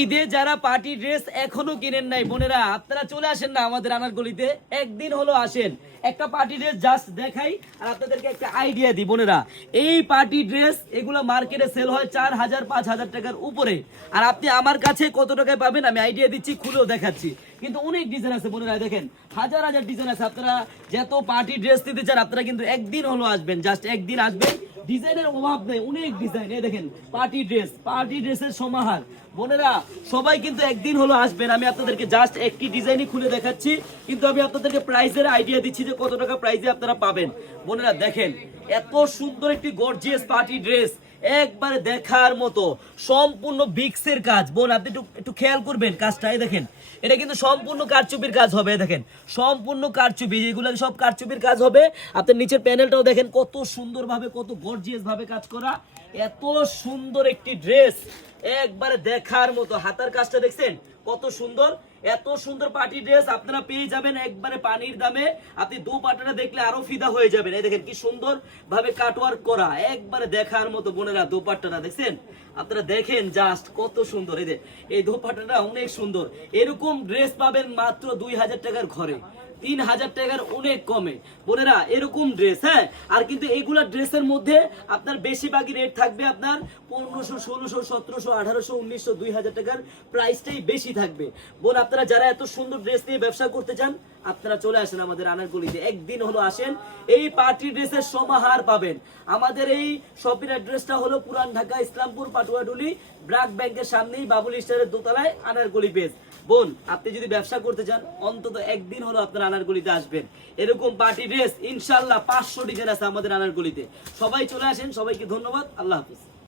ঈদে যারা party dress এখনো কিনেন নাই বোনেরা, আপনারা চলে আসেন না আমাদের আনারগলিতে, একদিন হলো আসেন, একটা পার্টি ড্রেস জাস্ট দেখাই আর আপনাদেরকে একটা আইডিয়া দিই বোনেরা। এই পার্টি ড্রেস এগুলো মার্কেটে সেল হয় 4000-5000 টাকার উপরে, আর আপনি আমার কাছে কত টাকায় পাবেন আমি আইডিয়া দিচ্ছি, খুলেও দেখাচ্ছি। কিন্তু অনেক ডিজাইন আছে বোনেরা, দেখেন হাজার হাজার ডিজাইন আছে। আপনারা যত পার্টি ড্রেস নিতে চান আপনারা কিন্তু একদিন হলো আসবেন, জাস্ট একদিন আসবেন, ডিজাইনের অভাব নেই, অনেক ডিজাইন। এই দেখেন পার্টি ড্রেসের সমাহার বোনেরা, সবাই কিন্তু একদিন হলো আসবেন। আমি আপনাদেরকে জাস্ট একটি ডিজাইনই খুলে দেখাচ্ছি, কিন্তু আমি আপনাদেরকে প্রাইসের আইডিয়া দিচ্ছি যে কত টাকা প্রাইসে আপনারা পাবেন। বোনেরা দেখেন এত সুন্দর একটি গর্জিয়াস পার্টি ড্রেস, একবারে দেখার মতো, সম্পূর্ণ বিক্সের কাজ। বোন আপনি একটু খেয়াল করবেন কাজটা, এই দেখেন এটা কিন্তু সম্পূর্ণ কারচুপির কাজ হবে, দেখেন সম্পূর্ণ কারচুপি, এগুলো সব কারচুপির কাজ হবে। আপনার নিচের প্যানেলটাও দেখেন কত সুন্দরভাবে, কত গর্জিয়াস ভাবে কাজ করা, এত সুন্দর একটি ড্রেস, একবারে দেখার মতো। হাতার কাজটা দেখছেন কত সুন্দর, এত সুন্দর পার্টি ড্রেস আপনারা পেয়ে যাবেন একবারে পানির দামে। আপনি দোপাট্টাটা দেখলে আরো ফিদা হয়ে যাবেন। এই দেখেন কি সুন্দর ভাবে কাটওয়ার্ক করা, একবারে দেখার মতো বোনেরা। দোপাট্টাটা দেখছেন আপনারা, দেখেন জাস্ট কত সুন্দর। এই দোপাট্টাটা অনেক সুন্দর। এরকম ড্রেস পাবেন মাত্র 2000 টাকার ঘরে, 3000 টাকার অনেক কমে বোনেরা এরকম ড্রেস। হ্যাঁ, আর কিন্তু এইগুলা ড্রেসের মধ্যে আপনার বেশিরভাগই রেট থাকবে আপনার 1500, 1600, 1700, 1800, 1900, 2000 টাকার প্রাইসটাই বেশি থাকবে। বোন আপনারা যারা এত সুন্দর ড্রেস নিয়ে ব্যবসা করতে চান আপনারা চলে আসেন আমাদের আনারগলিতে, একদিন হলো আসেন, এই পার্টি ড্রেসের সমাহার পাবেন। আমাদের এই শপিং অ্যাড্রেসটা হলো পুরান ঢাকা, ইসলামপুর, পাটুয়াডুলি, ব্র্যাক ব্যাংকের সামনেই বাবুল স্টারের দোতলায় আনারগলি পেজ। বোন আপনি যদি ব্যবসা করতে চান অন্তত একদিন হলো আপনার আনারগলিতে আসবেন। এরকম পার্টি ড্রেস ইনশাল্লাহ 500 ডিজাইন আছে আমাদের আনারগলিতে। সবাই চলে আসেন, সবাইকে ধন্যবাদ, আল্লাহ হাফিজ।